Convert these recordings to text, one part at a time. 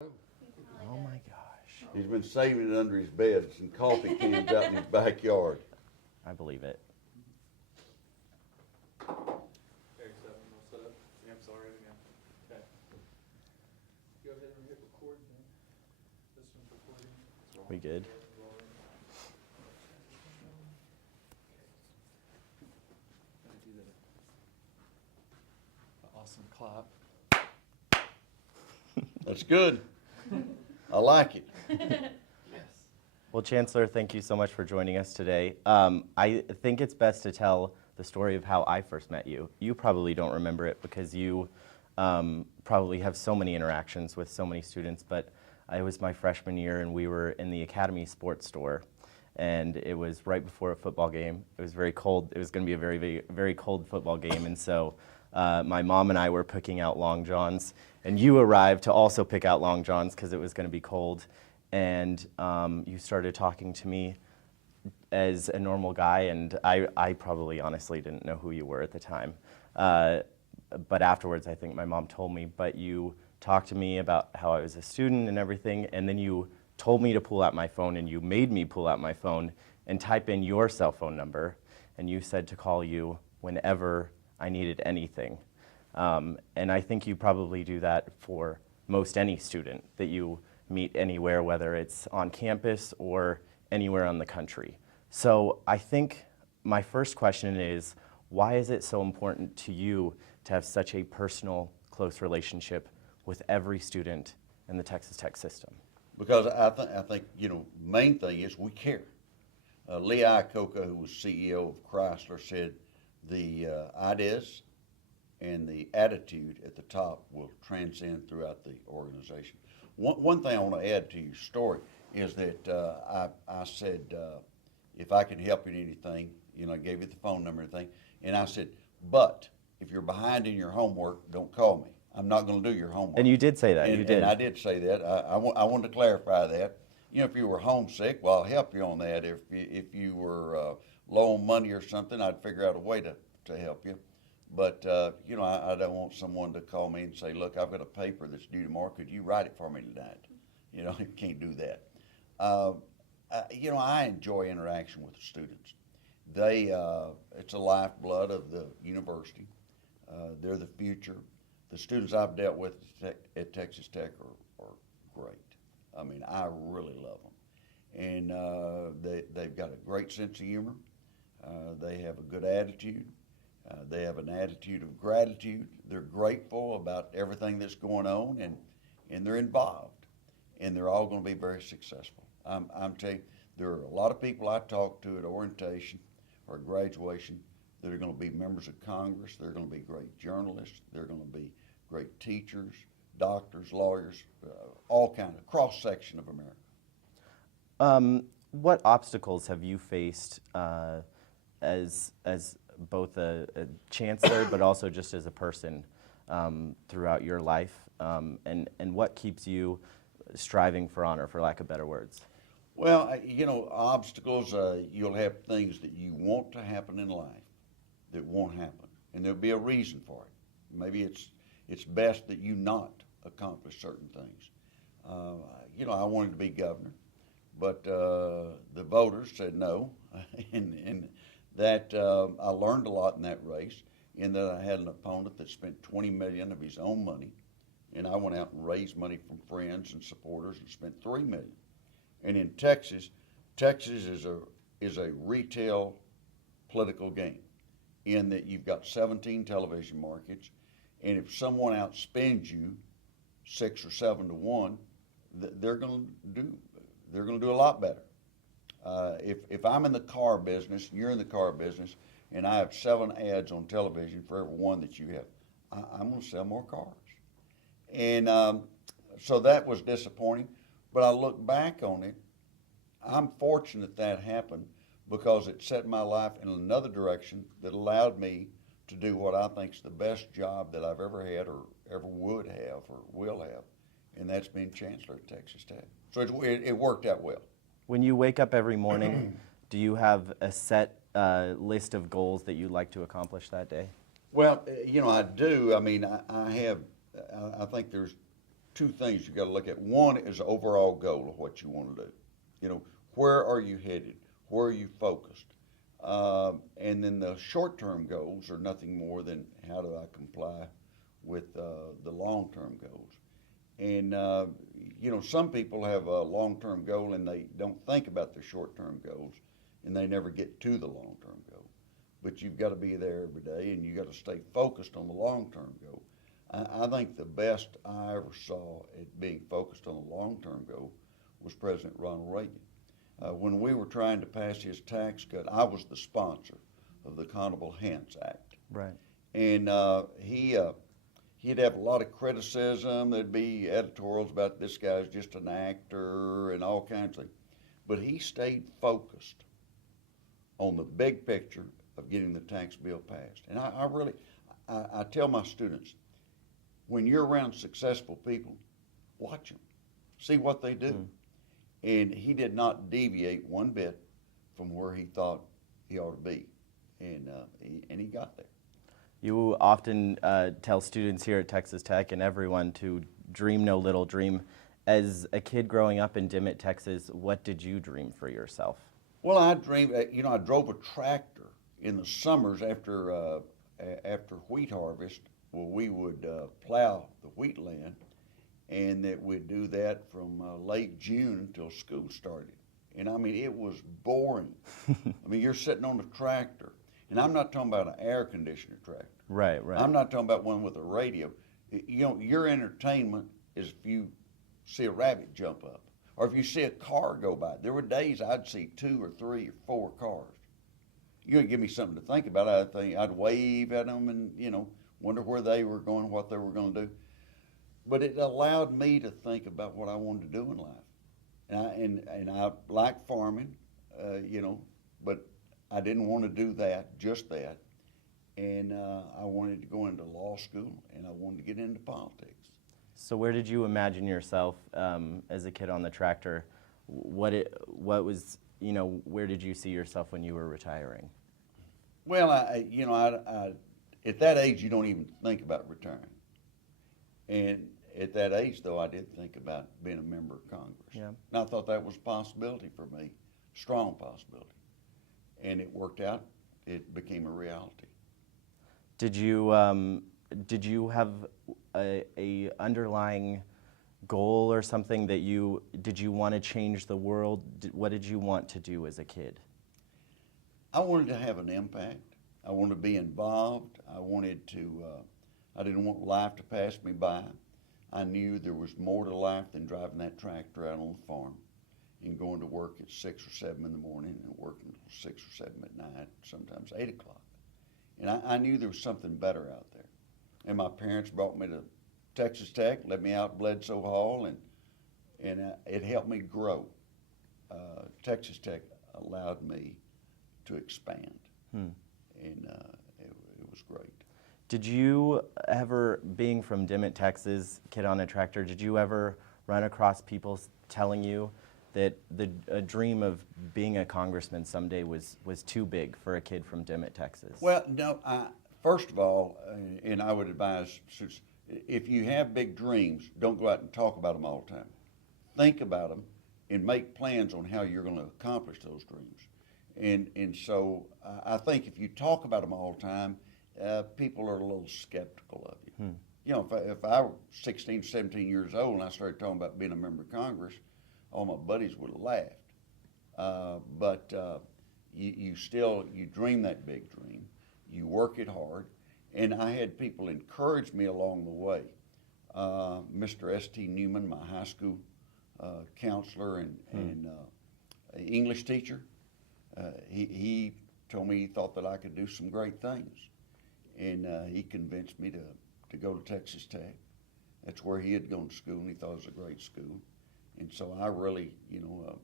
Oh my gosh. He's been saving it under his bed, some coffee cans out in his backyard. I believe it. Eric, so we'll set up. Yeah, I'm sorry. Yeah. Okay. Go ahead and hit record then. This one's recording. We good? Do the awesome clap. That's good. I like it. Yes. Well, Chancellor, thank you so much for joining us today. I think it's best to tell the story of how I first met you. You probably don't remember it because you probably have so many interactions with so many students, but it was my freshman year and we were in the Academy sports store, and it was right before a football game. It was very cold. It was going to be a very, very, very cold football game, and so my mom and I were picking out Long Johns, and you arrived to also pick out Long Johns because it was going to be cold, and you started talking to me as a normal guy, and I probably honestly didn't know who you were at the time. But afterwards, I think my mom told me, but you talked to me about how I was a student and everything, and then you told me to pull out my phone, and you made me pull out my phone and type in your cell phone number, and you said to call you whenever I needed anything. And I think you probably do that for most any student that you meet anywhere, whether it's on campus or anywhere in the country. So I think my first question is, why is it so important to you to have such a personal, close relationship with every student in the Texas Tech system? Because I think, main thing is we care. Lee Iacocca, who was CEO of Chrysler, said the ideas and the attitude at the top will transcend throughout the organization. One thing I want to add to your story is that I said, if I can help you in anything, I gave you the phone number and everything, and I said, but if you're behind in your homework, don't call me. I'm not going to do your homework. And you did say that. You did. And I did say that. I wanted to clarify that. If you were homesick, well, I'll help you on that. If you were low on money or something, I'd figure out a way to help you. But, I don't want someone to call me and say, look, I've got a paper that's due tomorrow. Could you write it for me tonight? You can't do that. I enjoy interaction with the students. It's a lifeblood of the university. They're the future. The students I've dealt with at Texas Tech are great. I mean, I really love them. And they've got a great sense of humor. They have a good attitude. They have an attitude of gratitude. They're grateful about everything that's going on, and they're involved. And they're all going to be very successful. I'm telling you, there are a lot of people I talk to at orientation or graduation that are going to be members of Congress. They're going to be great journalists. They're going to be great teachers, doctors, lawyers, all kind of cross-section of America. What obstacles have you faced as both a chancellor, but also just as a person throughout your life, and what keeps you striving for honor, for lack of better words? Well, obstacles, you'll have things that you want to happen in life that won't happen, and there'll be a reason for it. Maybe it's best that you not accomplish certain things. I wanted to be governor, but the voters said no, and that I learned a lot in that race, in that I had an opponent that spent $20 million of his own money, and I went out and raised money from friends and supporters and spent $3 million. And in Texas is a retail political game, in that you've got 17 television markets, and if someone outspends you 6 or 7 to 1, they're going to do a lot better. If I'm in the car business and you're in the car business, and I have 7 ads on television for every one that you have, I'm going to sell more cars. And so that was disappointing. But I look back on it, I'm fortunate that happened because it set my life in another direction that allowed me to do what I think is the best job that I've ever had or ever would have or will have, and that's being chancellor at Texas Tech. So it worked out well. When you wake up every morning, do you have a set list of goals that you'd like to accomplish that day? Well, I do. I mean, I think there's two things you got to look at. One is the overall goal of what you want to do. You know, where are you headed? Where are you focused? And then the short-term goals are nothing more than how do I comply with the long-term goals. And, you know, some people have a long-term goal and they don't think about their short-term goals and they never get to the long-term goal. But you've got to be there every day and you got to stay focused on the long-term goal. I think the best I ever saw at being focused on the long-term goal was President Ronald Reagan. When we were trying to pass his tax cut, I was the sponsor of the Honorable Hance Act. Right. And he'd have a lot of criticism. There'd be editorials about this guy's just an actor and all kinds of things. But he stayed focused on the big picture of getting the tax bill passed. And I tell my students, when you're around successful people, watch them, see what they do. And he did not deviate one bit from where he thought he ought to be, and he got there. You often tell students here at Texas Tech and everyone to dream no little, dream. As a kid growing up in Dimmitt, Texas, what did you dream for yourself? Well, I dreamed, you know, I drove a tractor in the summers after wheat harvest. Well, we would plow the wheat land, and that we'd do that from late June until school started. And I mean, it was boring. I mean, you're sitting on a tractor, and I'm not talking about an air conditioner tractor. Right, right. I'm not talking about one with a radio. You know, your entertainment is if you see a rabbit jump up, or if you see a car go by. There were days I'd see 2 or 3 or 4 cars. You would give me something to think about. I'd wave at them and, you know, wonder where they were going, what they were going to do. But it allowed me to think about what I wanted to do in life. And I like farming, you know, but I didn't want to do that, just that. And I wanted to go into law school, and I wanted to get into politics. So where did you imagine yourself as a kid on the tractor? What was, you know, where did you see yourself when you were retiring? Well, you know, at that age, you don't even think about retiring. And at that age, though, I did think about being a member of Congress. Yeah. And I thought that was a possibility for me, strong possibility. And it worked out. It became a reality. Did you have a underlying goal or something that did you want to change the world? What did you want to do as a kid? I wanted to have an impact. I wanted to be involved. I didn't want life to pass me by. I knew there was more to life than driving that tractor out on the farm and going to work at 6 or 7 in the morning and working until 6 or 7 at night, sometimes 8 o'clock. And I knew there was something better out there. And my parents brought me to Texas Tech, let me out at Bledsoe Hall, and it helped me grow. Texas Tech allowed me to expand, and it was great. Did you ever, being from Dimmitt, Texas, kid on a tractor, did you ever run across people telling you that a dream of being a congressman someday was too big for a kid from Dimmitt, Texas? Well, no, first of all, and I would advise, if you have big dreams, don't go out and talk about them all the time. Think about them and make plans on how you're going to accomplish those dreams. And so I think if you talk about them all the time, people are a little skeptical of you. You know, if I were 16, 17 years old and I started talking about being a member of Congress, all my buddies would have laughed. But you dream that big dream. You work it hard. And I had people encourage me along the way. Mr. S.T. Newman, my high school counselor and English teacher, he told me he thought that I could do some great things. And he convinced me to go to Texas Tech. That's where he had gone to school, and he thought it was a great school. And so I really, you know,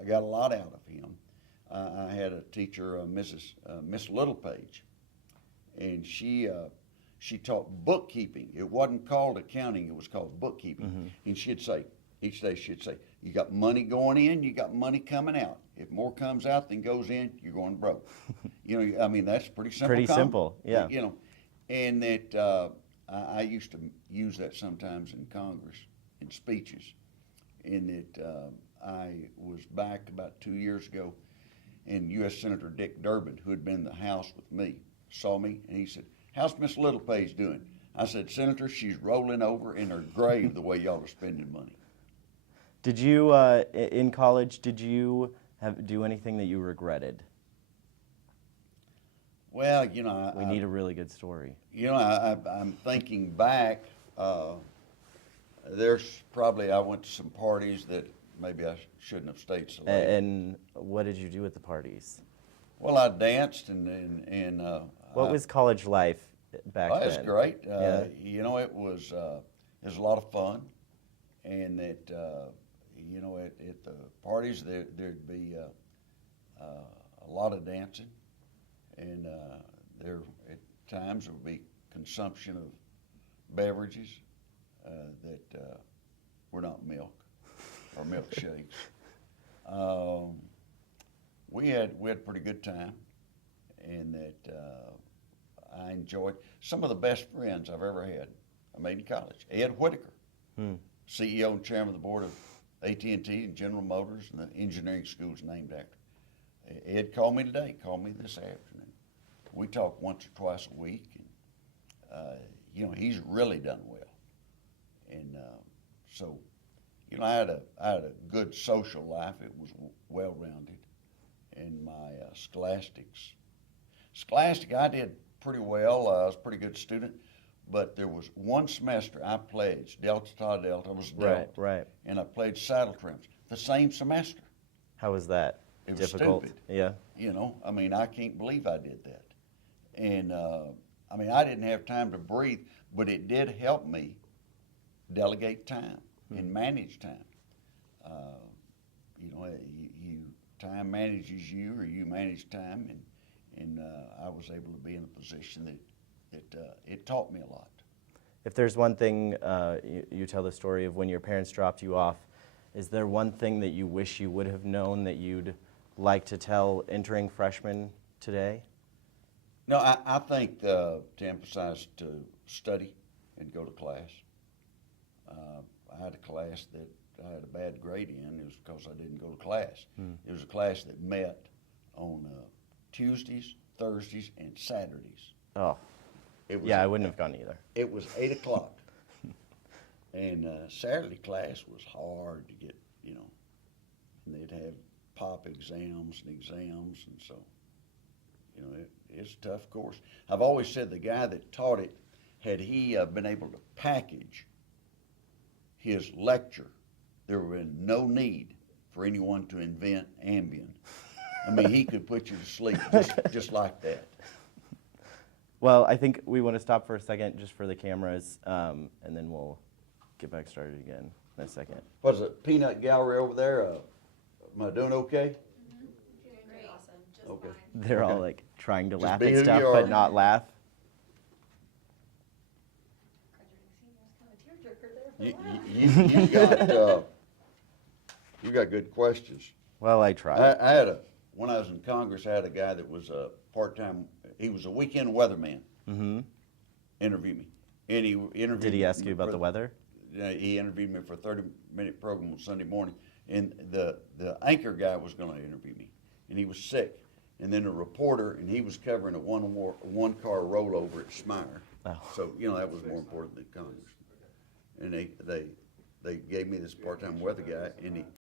I got a lot out of him. I had a teacher, Miss Littlepage, and she taught bookkeeping. It wasn't called accounting; it was called bookkeeping. And she'd say, each day she'd say, "You got money going in, you got money coming out. If more comes out than goes in, you're going broke." You know, I mean, that's pretty simple. Pretty simple, yeah. You know, and that I used to use that sometimes in Congress, in speeches. In that I was back about 2 years ago, and U.S. Senator Dick Durbin, who had been in the House with me, saw me, and he said, "How's Miss Littlepage doing?" I said, "Senator, she's rolling over in her grave the way y'all are spending money." Did you, in college, did you do anything that you regretted? Well, you know, We need a really good story. you know, I'm thinking back. There's probably I went to some parties that maybe I shouldn't have stayed so late. And what did you do at the parties? Well, I danced and What was college life back oh, then? it's great. Yeah. You know, it was a lot of fun, and that you know, at the parties there'd be a lot of dancing, and there at times there would be consumption of beverages that were not milk or milkshakes. We had a pretty good time, and that I enjoyed some of the best friends I've ever had. I made in college. Ed Whitaker, CEO and chairman of the board of AT&T and General Motors, and the engineering school is named after. Ed called me today. Called me this afternoon. We talk once or twice a week, and you know, he's really done well. And so, you know, I had a good social life. It was well rounded. And my Scholastic, I did pretty well. I was a pretty good student. But there was one semester I pledged Delta Tau Delta. I was Delta. Right. And I played saddle trims the same semester. How was that? It was Difficult? stupid. Yeah. You know, I mean, I can't believe I did that. And I mean, I didn't have time to breathe, but it did help me delegate time and manage time. You know, time manages you, or you manage time, and I was able to be in a position that it taught me a lot. If there's one thing, you tell the story of when your parents dropped you off, is there one thing that you wish you would have known that you'd like to tell entering freshmen today? No, I think to emphasize to study and go to class. I had a class that I had a bad grade in. It was because I didn't go to class. It was a class that met on Tuesdays, Thursdays, and Saturdays. Oh, It was, yeah, I wouldn't have gone either. It was 8 o'clock. And Saturday class was hard to get, you know. And they'd have pop exams, and so, you know, it's a tough course. I've always said the guy that taught it, had he been able to package his lecture, there would have been no need for anyone to invent Ambien. I mean, he could put you to sleep just like that. Well, I think we want to stop for a second just for the cameras, and then we'll get back started again in a second. What's it, peanut gallery over there? Am I doing okay? Great. Awesome. Just Okay. fine. They're all Okay. like trying to Just laugh be at who stuff you are. but not laugh. Graduating senior was kind of a tearjerker there for a while. You got good questions. Well, I tried. I had when I was in Congress, I had a guy that was a part-time, he was a weekend weatherman, interview me. And he interviewed Did he ask you about for- the weather? He interviewed me for a 30-minute program on Sunday morning, and the anchor guy was going to interview me, and he was sick. And then a reporter, and he was covering a one-car rollover at Smyre. Oh. So, you know, that was more important than Congress. And they gave me this part-time weather guy, and